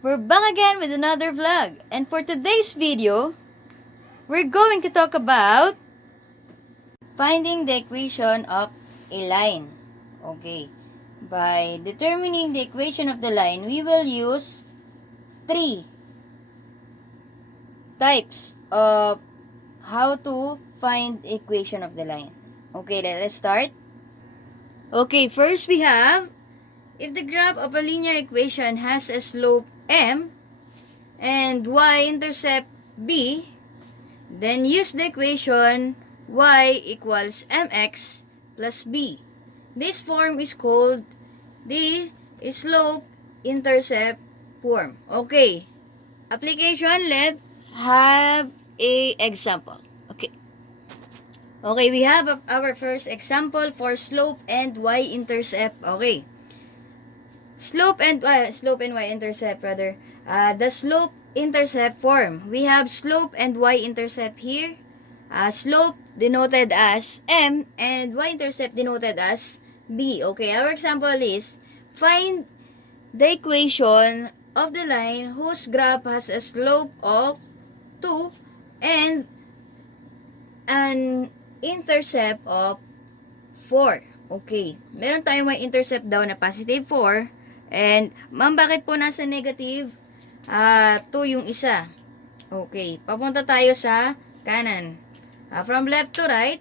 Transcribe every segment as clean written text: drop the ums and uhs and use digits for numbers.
We're back again with another vlog. And for today's video, we're going to talk about finding the equation of a line. Okay. By determining the equation of the line, we will use three types of how to find the equation of the line. Okay, let's start. Okay, first we have, if the graph of a linear equation has a slope m and y-intercept b, then use the equation y equals mx plus b. This form is called the slope-intercept form. Okay. Application, let's have a example. Okay. Okay, we have our first example for slope and y-intercept. Okay. Slope and y-intercept rather. The slope-intercept form. We have slope and y-intercept here. Slope denoted as m and y-intercept denoted as b. Okay, our example is find the equation of the line whose graph has a slope of 2 and an intercept of 4. Okay. Meron tayong may intercept daw na positive 4. And, ma'am, bakit po nasa negative 2 yung isa? Okay. Papunta tayo sa kanan. From left to right.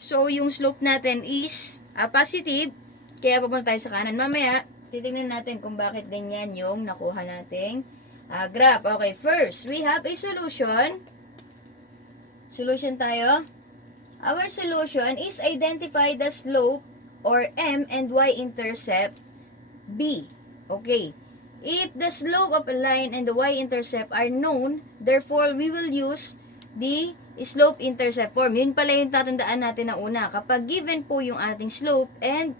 So, yung slope natin is positive. Kaya papunta tayo sa kanan. Mamaya, titingnan natin kung bakit ganyan yung nakuha nating graph. Okay. First, we have a solution. Solution tayo. Our solution is identify the slope or m and y-intercept b. Okay. If the slope of a line and the y-intercept are known, therefore we will use the slope-intercept form. Yun pala yung tatandaan natin na una. Kapag given po yung ating slope and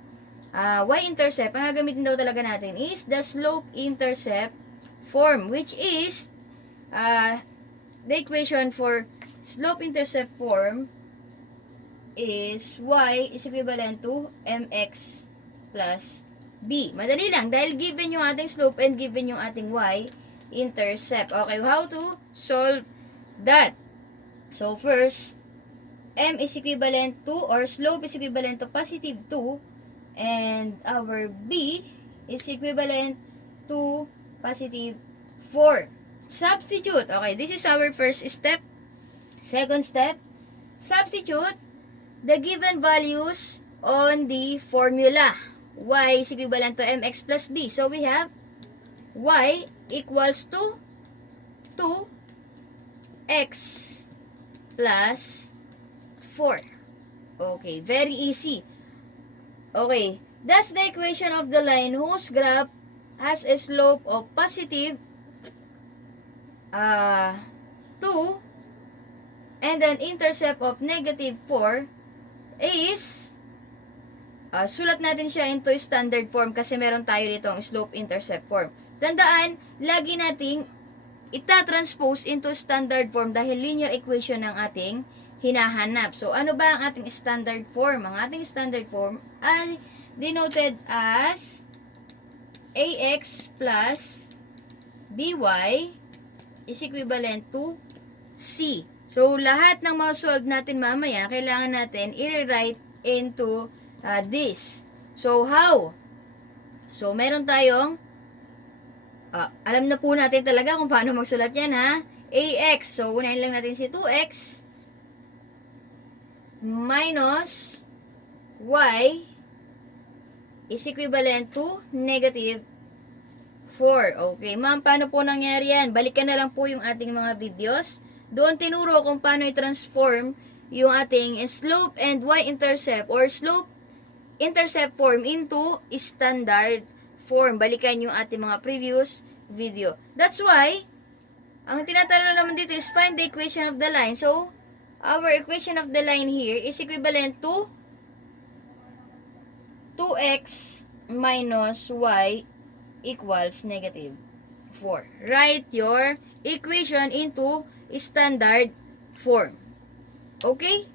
y-intercept, ang gagamitin daw talaga natin is the slope-intercept form, which is the equation for slope-intercept form is y is equivalent to mx plus b. Madali lang dahil given yung ating slope and given yung ating y-intercept. Okay, how to solve that? So first, m is equivalent to, or slope is equivalent to positive 2 and our b is equivalent to positive 4. Substitute. Okay, this is our first step. Second step, substitute the given values on the formula. Y is equivalent to mx plus b. So we have y equals to 2x plus 4. Okay, very easy. Okay, that's the equation of the line whose graph has a slope of positive 2 and an intercept of negative 4 is sulat natin siya into standard form kasi meron tayo dito ang slope-intercept form. Tandaan, lagi nating itatranspose into standard form dahil linear equation ang ating hinahanap. So, ano ba ang ating standard form? Ang ating standard form ay denoted as ax plus by is equivalent to c. So, lahat ng ma-solve natin mamaya, kailangan natin i-rewrite into this. So, how? So, meron tayong, alam na po natin talaga kung paano magsulat yan, ha? Ax. So, unahin lang natin si 2x minus y is equivalent to negative 4. Okay, ma'am, paano po nangyari yan? Balikan na lang po yung ating mga videos. Doon tinuro kung paano i-transform yung ating slope and y-intercept or slope-intercept form into standard form. Balikan yung ating mga previous video. That's why, ang tinatanong naman dito is find the equation of the line. So, our equation of the line here is equivalent to 2x minus y equals negative 4. Write your equation into standard form. Okay?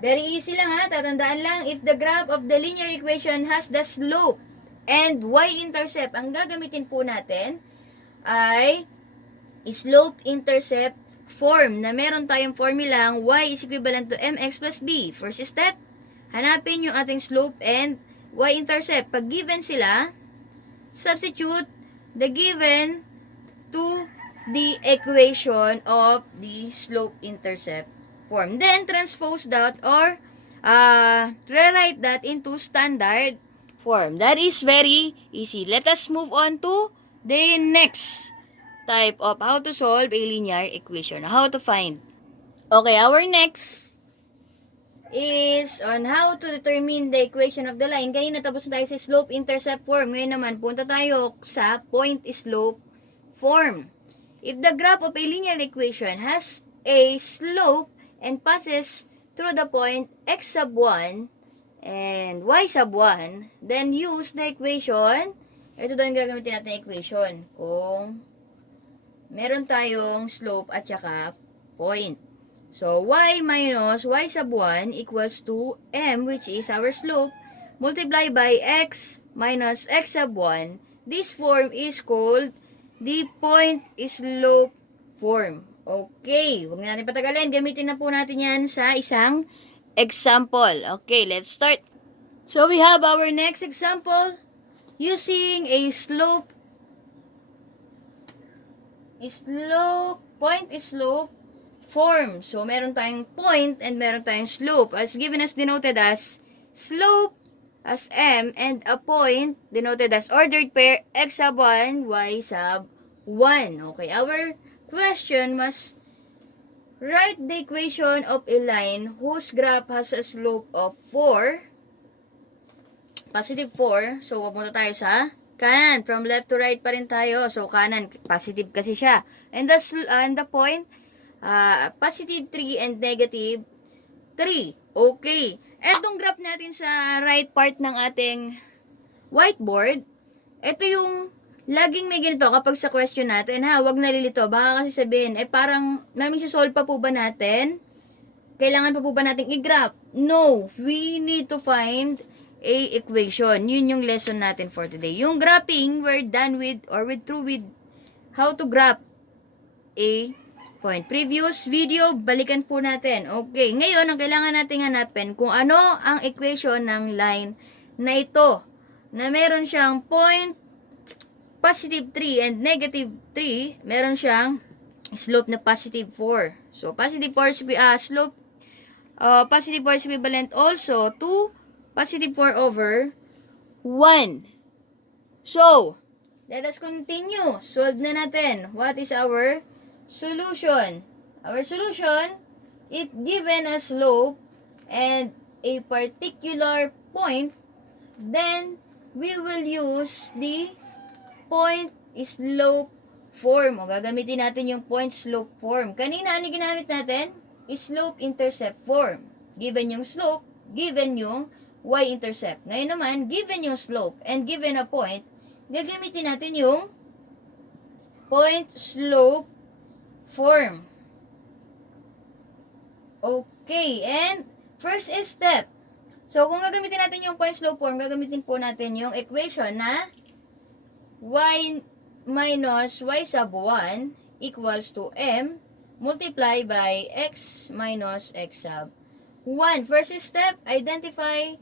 Very easy lang ha. Tatandaan lang, if the graph of the linear equation has the slope and y-intercept, ang gagamitin po natin ay slope-intercept form na meron tayong formulang y is equivalent to mx plus b. First step, hanapin yung ating slope and y-intercept. Pag given sila, substitute the given to the equation of the slope-intercept form. Then, transpose that or rewrite that into standard form. That is very easy. Let us move on to the next type of how to solve a linear equation. How to find. Okay, our next is on how to determine the equation of the line. Kaya natapos na tayo sa slope-intercept form. Ngayon naman, punta tayo sa point-slope form. If the graph of a linear equation has a slope and passes through the point x sub 1 and y sub 1, then use the equation. Ito daw yung gagamitin natin equation. Kung meron tayong slope at saka point. So, y minus y sub 1 equals to m, which is our slope, multiplied by x minus x sub 1. This form is called the point-slope form. Okay, huwag na natin patagalin. Gamitin na po natin yan sa isang example. Okay, let's start. So, we have our next example using a point-slope form. So, meron tayong point and meron tayong slope. As given as denoted as slope as m and a point denoted as ordered pair x sub 1, y sub 1. Okay, our question must write the equation of a line whose graph has a slope of 4, positive 4. So, pupunta tayo sa kanan. From left to right pa rin tayo. So, kanan, positive kasi siya. And the point, positive 3 and negative 3. Okay. Etong graph natin sa right part ng ating whiteboard, ito yung laging may ganito kapag sa question natin, wag nalilito. Baka kasi sabihin, parang, naming solve pa po ba natin? Kailangan pa po ba nating i-graph? No, we need to find a equation. Yun yung lesson natin for today. Yung graphing, we're done with, or through with how to graph a point. Previous video, balikan po natin. Okay, ngayon, ang kailangan natin hanapin kung ano ang equation ng line na ito, na meron siyang point, positive 3 and negative 3, meron siyang slope na positive 4. So, positive 4 slope, positive 4 is equivalent also to positive 4 over 1. So, let us continue. Solve na natin. What is our solution? Our solution, if given a slope and a particular point, then we will use the point-slope form. O, gagamitin natin yung point-slope form. Kanina, ano ginamit natin? Slope-intercept form. Given yung slope, given yung y-intercept. Ngayon naman, given yung slope and given a point, gagamitin natin yung point-slope form. Okay, and first step. So, kung gagamitin natin yung point-slope form, gagamitin po natin yung equation na y minus y sub 1 equals to m multiplied by x minus x sub 1. First step, identify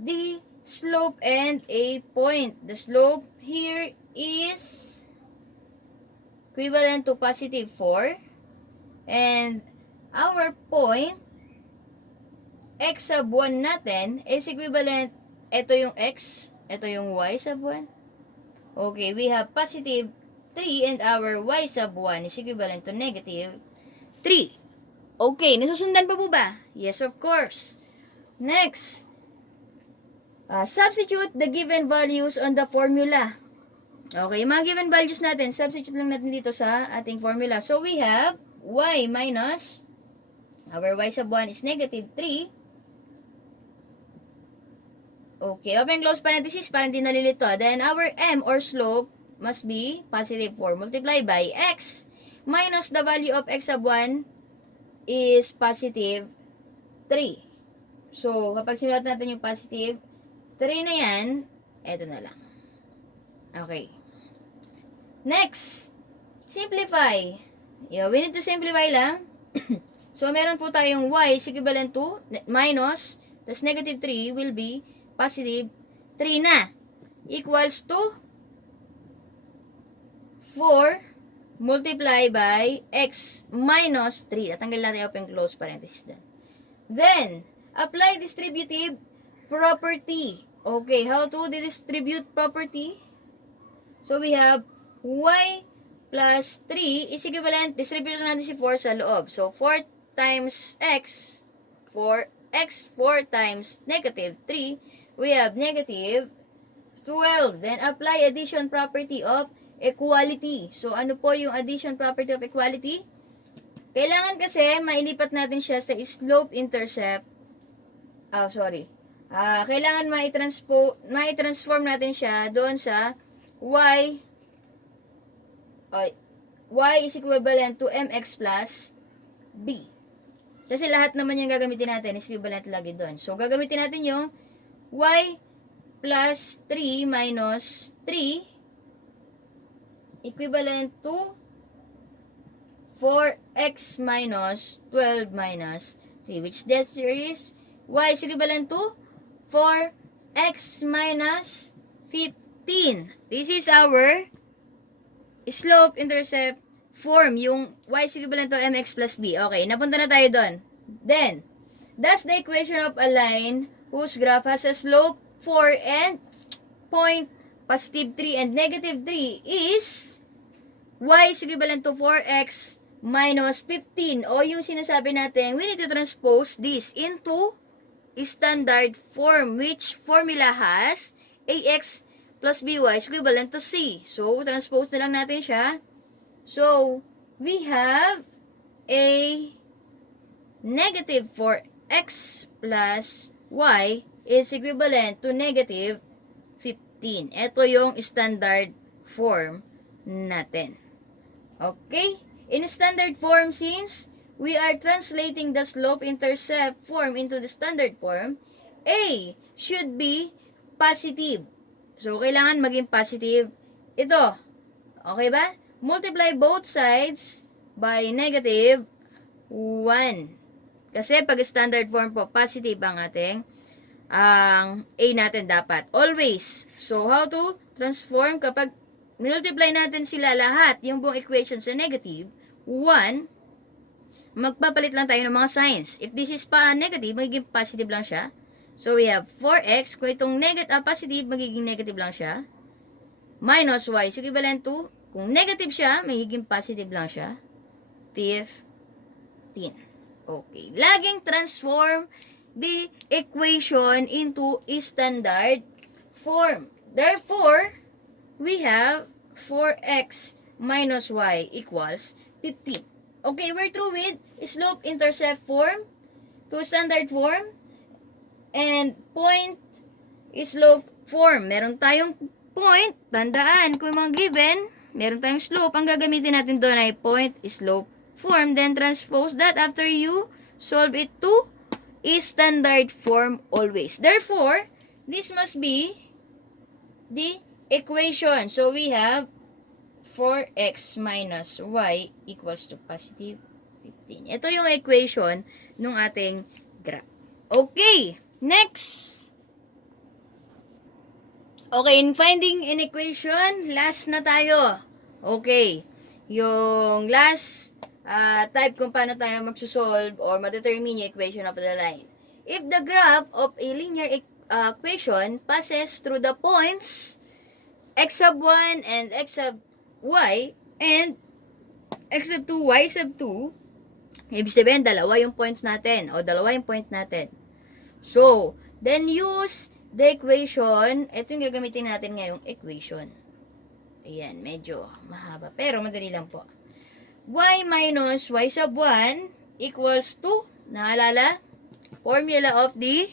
the slope and a point. The slope here is equivalent to positive 4. And our point, x sub 1 natin, is equivalent, ito yung x, ito yung y sub 1. Okay, we have positive 3 and our y sub 1 is equivalent to negative 3. Okay, nasusundan pa po ba? Yes, of course. Next, substitute the given values on the formula. Okay, yung mga given values natin, substitute lang natin dito sa ating formula. So, we have y minus, our y sub 1 is negative 3. Okay, open close parenthesis para hindi nalilito. Then, our m or slope must be positive 4 multiplied by x minus the value of x sub 1 is positive 3. So, kapag sinulat natin yung positive 3 na yan, eto na lang. Okay. Next, simplify. Yeah, we need to simplify lang. So, meron po tayong y is equivalent to minus, tas negative 3 will be positive 3 na. Equals to 4 multiply by x minus 3. Tatanggal natin open close parenthesis dyan. Then, apply distributive property. Okay, how to distribute property? So, we have y plus 3 is equivalent, distribute natin si 4 sa loob. So, 4 times x, 4x, 4 times negative 3, we have negative 12. Then, apply addition property of equality. So, ano po yung addition property of equality? Kailangan kasi, mailipat natin siya sa slope-intercept. Kailangan mai-transform natin siya doon sa y is equivalent to mx plus b. Kasi lahat naman yung gagamitin natin is equivalent lagi doon. So, gagamitin natin yung y plus 3 minus 3 equivalent to 4x minus 12 minus 3, which this is y is equivalent to 4x minus 15. This is our slope-intercept form, yung y is equivalent to mx plus b. Okay, napunta na tayo doon. Then, thus the equation of a line whose graph has a slope 4 and point positive 3 and negative 3 is y is equivalent to 4x minus 15. O yung sinasabi natin, we need to transpose this into standard form, which formula has ax plus by is equivalent to c. So, transpose na lang natin siya. So, we have a negative 4x plus y is equivalent to negative 15. Ito yung standard form natin. Okay? In standard form, since we are translating the slope-intercept form into the standard form, a should be positive. So, kailangan maging positive ito. Okay ba? Multiply both sides by negative 1. Kasi pag standard form po, positive ang ating A natin dapat. Always. So, how to transform kapag multiply natin sila lahat, yung buong equation sa negative 1, magpapalit lang tayo ng mga signs. If this is pa negative, magiging positive lang siya. So, we have 4x. Kung itong positive, magiging negative lang siya. Minus y is equivalent to, kung negative siya, magiging positive lang siya. 15. Okay. Laging transform the equation into a standard form. Therefore, we have 4x minus y equals 15. Okay, we're through with slope-intercept form to standard form and point slope form. Meron tayong point, tandaan, kung mga given, meron tayong slope, ang gagamitin natin doon ay point slope form, then transpose that after you solve it to a standard form always. Therefore, this must be the equation. So, we have 4x minus y equals to positive 15. Ito yung equation ng ating graph. Okay, next. Okay, in finding an equation, last na tayo. Okay, yung last type kung paano tayo magsusolve or ma-determine yung equation of the line. If the graph of a linear equation passes through the points x sub 1 and x sub y and x sub 2, y sub 2, ibig sabihin, dalawa yung points natin o dalawa yung point natin. So, then use the equation. Ito yung gagamitin natin ngayong equation. Ayan, medyo mahaba. Pero madali lang po. Y minus y sub 1 equals to, naalala? Formula of the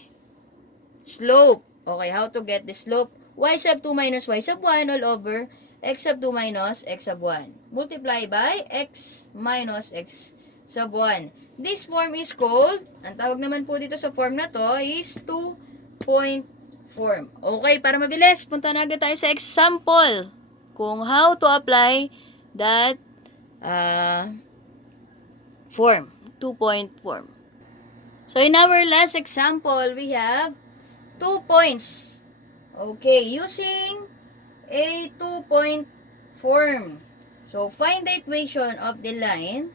slope. Okay, how to get the slope? Y sub 2 minus y sub 1 all over x sub 2 minus x sub 1. Multiply by x minus x sub 1. This form is called, ang tawag naman po dito sa form na to is 2.5 form. Okay, para mabilis, punta na agad tayo sa example kung how to apply that form, 2-point form. So, in our last example, we have 2 points. Okay, using a 2-point form. So, find the equation of the line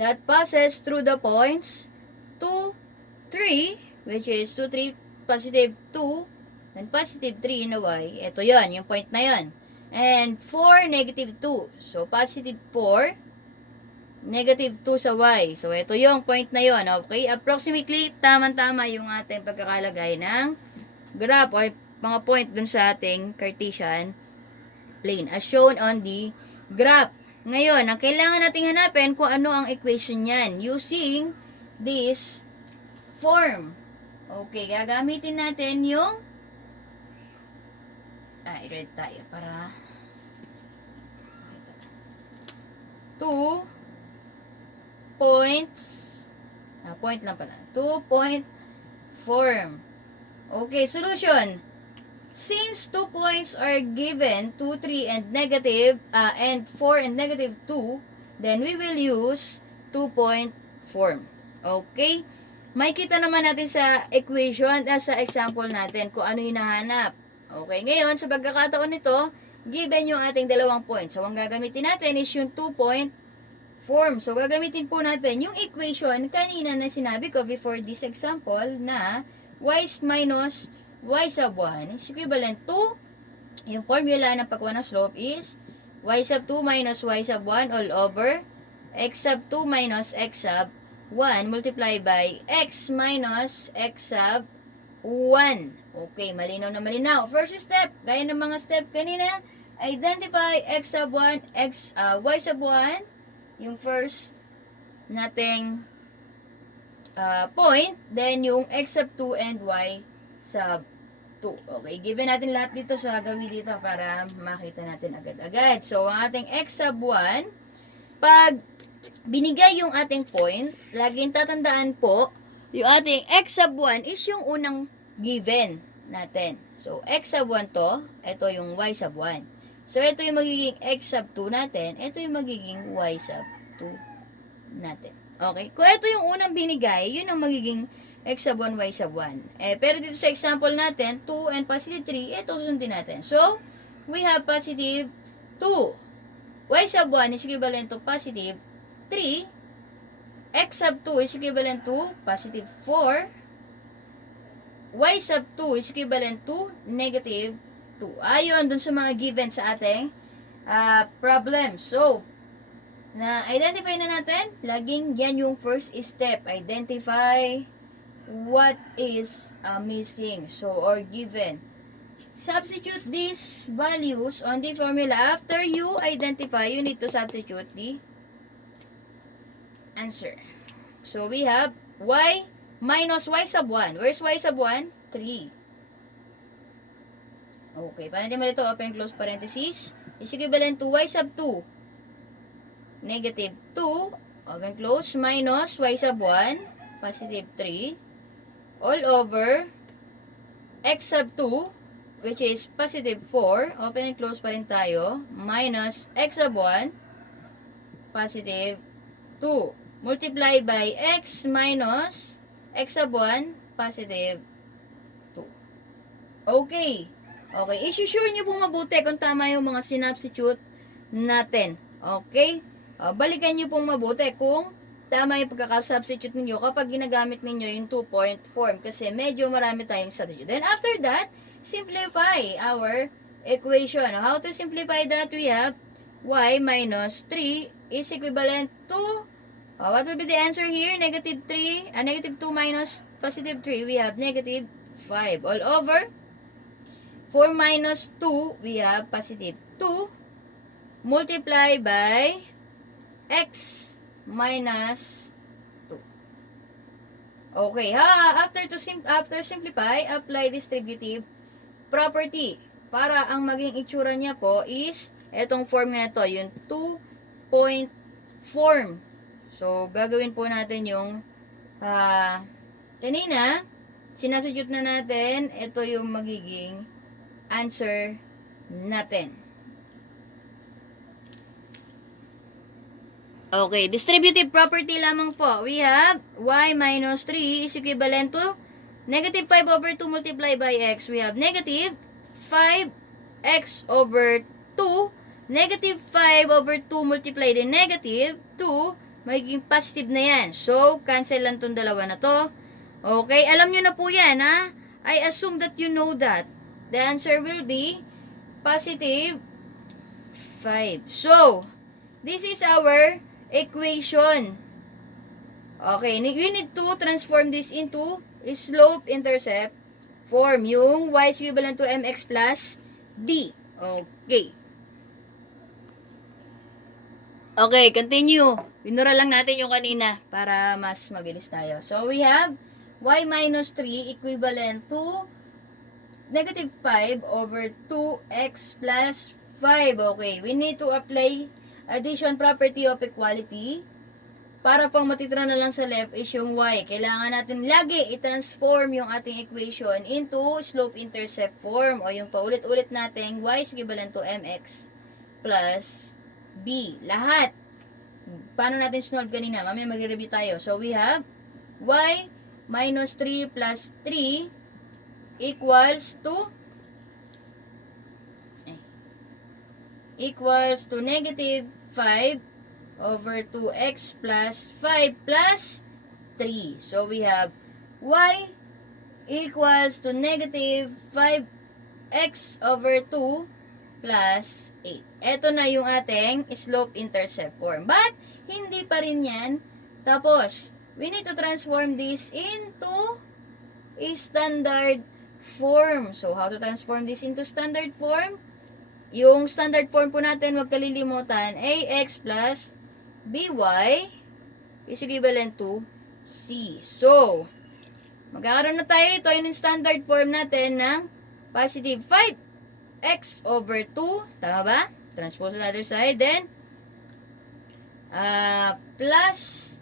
that passes through the points 2, 3, which is 2, 3, positive 2, and positive 3 in the y. Ito yon, yung point na yon. And 4, negative 2. So, positive 4, negative 2 sa y. So, ito yung point na yon. Okay? Approximately, tama-tama yung ating pagkakalagay ng graph or mga point dun sa ating Cartesian plane as shown on the graph. Ngayon, ang kailangan nating hanapin kung ano ang equation niyan using this form. Okay, gagamitin natin yung i-read tayo para 2 points point lang pala. 2-point form. Okay, solution. Since 2 points are given, 2, 3, and negative, and 4 and negative 2, then we will use 2-point form. Okay? May kita naman natin sa equation, sa example natin, kung ano hinahanap. Okay, ngayon, sa pagkakataon nito, given yung ating 2 points. So, ang gagamitin natin is yung 2-point form. So, gagamitin po natin yung equation kanina na sinabi ko before this example na y minus y sub 1 is equivalent to, yung formula ng pagkuha ng slope is y sub 2 minus y sub 1 all over x sub 2 minus x sub 1 multiplied by x minus x sub 1. Okay, malinaw na malinaw. First step, gaya ng mga step kanina, identify x sub 1, y sub 1, yung first nating point, then yung x sub 2 and y sub 2. Okay, given natin lahat dito sa gawin dito para makita natin agad-agad. So, ang ating x sub 1, pag binigay yung ating point, laging tatandaan po, yung ating x sub 1 is yung unang given natin. So, x sub 1 to, ito yung y sub 1. So, ito yung magiging x sub 2 natin, ito yung magiging y sub 2 natin. Okay? Kung ito yung unang binigay, yun ang magiging x sub 1, y sub 1. Pero dito sa example natin, 2 and positive 3, ito susundin natin. So, we have positive 2. Y sub 1 is equivalent to positive 3. X sub 2 is equivalent to positive 4. Y sub 2 is equivalent to negative 2. Ayon dun sa mga given sa ating problem. So, na-identify na natin, laging yan yung first step. Identify what is missing. So, or given. Substitute these values on the formula. After you identify, you need to substitute the answer. So, we have y minus y sub 1. Where's y sub 1? 3. Okay, para natin malito, open close parenthesis, is equivalent to y sub 2. Negative 2, open close, minus y sub 1, positive 3, all over x sub 2, which is positive 4, open and close pa rin tayo, minus x sub 1, positive 2, multiply by x minus x sub 1, positive 2. Okay. Okay, i-sure nyo po mabuti kung tama yung mga sinubstitute natin. Okay? Balikan nyo pong mabuti kung tama yung pagkakasubstitute ninyo kapag ginagamit ninyo yung 2-point form kasi medyo marami tayong substitute. Then after that, simplify our equation. How to simplify that? We have y minus 3 is equivalent to, what will be the answer here? Negative 3, negative 2 minus positive 3, we have negative 5 all over 4 minus 2, we have positive 2 multiply by x minus 2. Okay, after simplify, apply distributive property. Para ang maging itsura niya po is etong form na to, yung 2-point form. So, gagawin po natin yung kanina, sinubstitute na natin, ito yung magiging answer natin. Okay, distributive property lamang po. We have y minus 3 is equivalent to negative 5 over 2 multiplied by x. We have negative 5x over 2. Negative 5 over 2 multiplied by negative 2. Magiging positive na yan. So, cancel lang itong dalawa na to. Okay, alam nyo na po yan, ha? I assume that you know that. The answer will be positive 5. So, this is our equation. Okay, we need to transform this into slope-intercept form. Yung y is equivalent to mx plus b. Okay. Okay, continue. Binura lang natin yung kanina para mas mabilis tayo. So, we have y minus 3 equivalent to negative 5 over 2x plus 5. Okay, we need to apply addition property of equality. Para pang matitira na lang sa left is yung y. Kailangan natin lagi i-transform yung ating equation into slope-intercept form o yung paulit-ulit natin y is equivalent to mx plus b. Lahat. Paano natin solve kanina? Mamaya mag-review tayo. So, we have y minus 3 plus 3 equals to negative 5 over 2x plus 5 plus 3. So, we have y equals to negative 5x over 2 plus 8. Ito na yung ating slope-intercept form. But, hindi pa rin yan. Tapos, we need to transform this into a standard form. So, how to transform this into standard form? Yung standard form po natin, huwag kalilimutan, ax plus by is equivalent to c. So, magkakaroon na tayo nito yung standard form natin ng positive 5x over 2. Tama ba? Transpose to the other side. Then, plus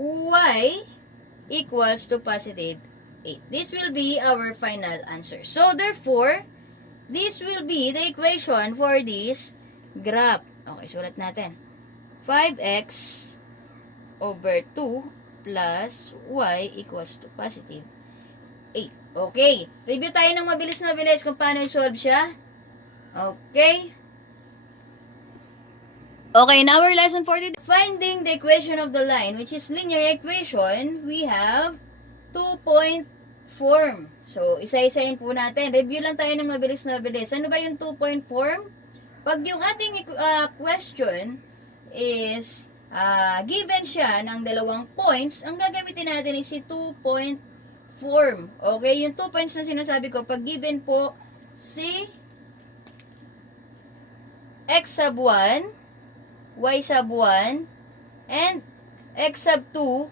y equals to positive 8. This will be our final answer. So, therefore, this will be the equation for this graph. Okay, sulat natin. 5x over 2 plus y equals to positive 8. Okay. Review tayo ng mabilis kung paano i-solve siya. Okay. Okay, in our lesson for today, finding the equation of the line, which is linear equation, we have 2-point form. So, isa-isahin po natin. Review lang tayo ng mabilis. Ano ba yung 2-point form? Pag yung ating question is given siya ng 2 points, ang gagamitin natin is si 2-point form. Okay? Yung 2 points na sinasabi ko, pag given po si x sub 1, y sub 1, and x sub 2,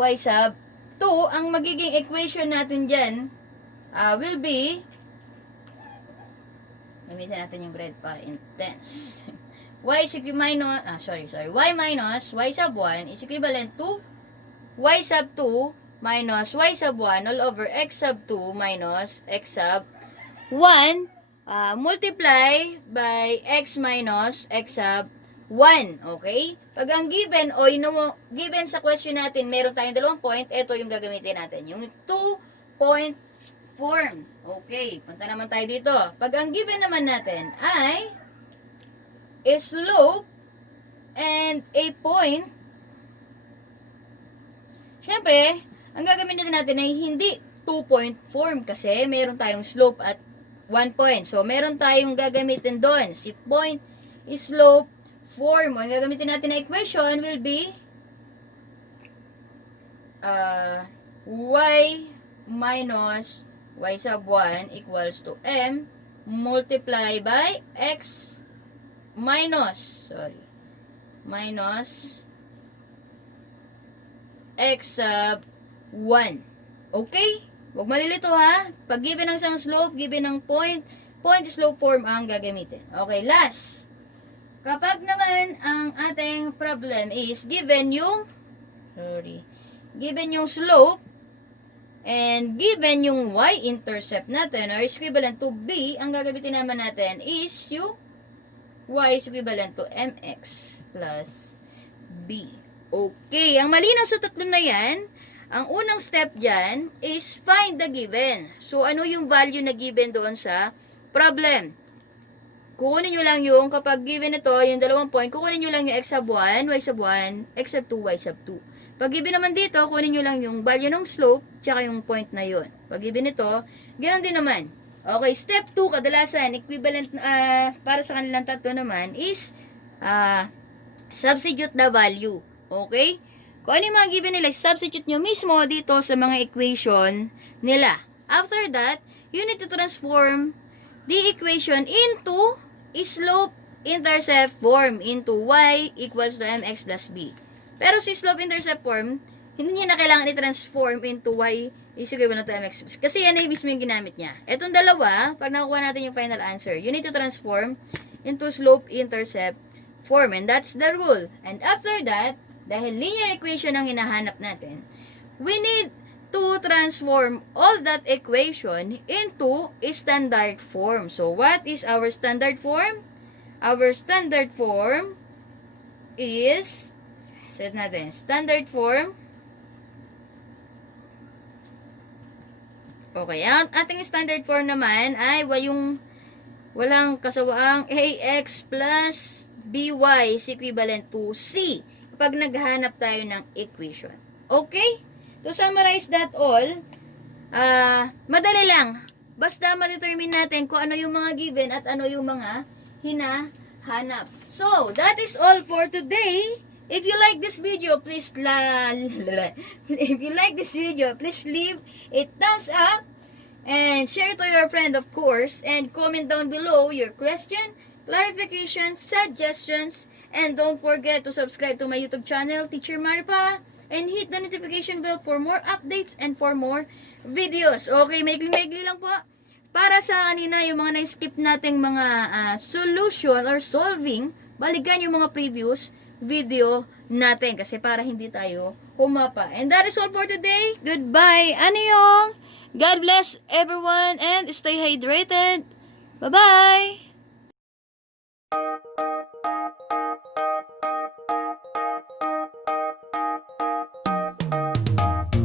y sub 2, ang magiging equation natin dyan will be, gamitin natin yung grade para intense. Y minus, y minus y sub 1 is equivalent to y sub 2 minus y sub 1 all over x sub 2 minus x sub 1 multiply by x minus x sub 1. Okay? Pag ang given o given sa question natin, meron tayong 2 point, ito yung gagamitin natin. Yung 2-point form. Okay. Punta naman tayo dito. Pag ang given naman natin ay slope and a point, syempre, ang gagamitin natin ay hindi 2-point form kasi meron tayong slope at 1 point. So, meron tayong gagamitin doon. Si point is slope form. Ang gagamitin natin na equation will be y minus y sub 1 equals to m multiply by x minus x sub 1. Okay? Huwag malilito ha. Pag given ng isang slope, given ng point slope form ang gagamitin. Okay, last. Kapag naman ang ating problem is given yung slope And given yung y-intercept natin or is equivalent to b, ang gagamitin naman natin is yung y is equivalent to mx plus b. Okay, ang malinaw sa tatlo na yan, ang unang step dyan is find the given. So, ano yung value na given doon sa problem? Kukunin nyo lang yung, kapag given ito, yung dalawang point, kukunin nyo lang yung x sub 1, y sub 1, x sub 2, y sub 2. Pag given naman dito, kunin nyo lang yung value ng slope, tsaka yung point na yun. Pag given ito, ganoon din naman. Okay, step 2, kadalasan, equivalent para sa kanilang tatlo naman is substitute the value. Okay? Kung ano yung mga given nila, substitute nyo mismo dito sa mga equation nila. After that, you need to transform the equation into slope-intercept form into y equals to mx plus b. Pero si slope-intercept form, hindi niya na kailangan i-transform into y is equivalent to mx plus. Kasi yan ay mismo yung ginamit niya. Etong dalawa, pag nakuha natin yung final answer, you need to transform into slope-intercept form. And that's the rule. And after that, dahil linear equation ang hinahanap natin, we need to transform all that equation into a standard form. So, what is our standard form? Our standard form is, set natin, standard form. Okay, ang ating standard form naman ay yung walang kasawaang ax plus by is equivalent to c kapag naghahanap tayo ng equation. Okay? To summarize that all, madali lang. Basta ma-determine natin kung ano yung mga given at ano yung mga hinahanap. So, that is all for today. If you like this video, please leave a thumbs up and share to your friend, of course, and comment down below your question, clarifications, suggestions, and don't forget to subscribe to my YouTube channel, Teacher Maripa, and hit the notification bell for more updates and for more videos. Okay, maikli-maikli lang po. Para sa kanina, yung mga na-skip nating mga solution or solving, balikan yung mga previous video natin kasi para hindi tayo humapa. And that is all for today. Goodbye. Annyeong. God bless everyone and stay hydrated. Bye-bye.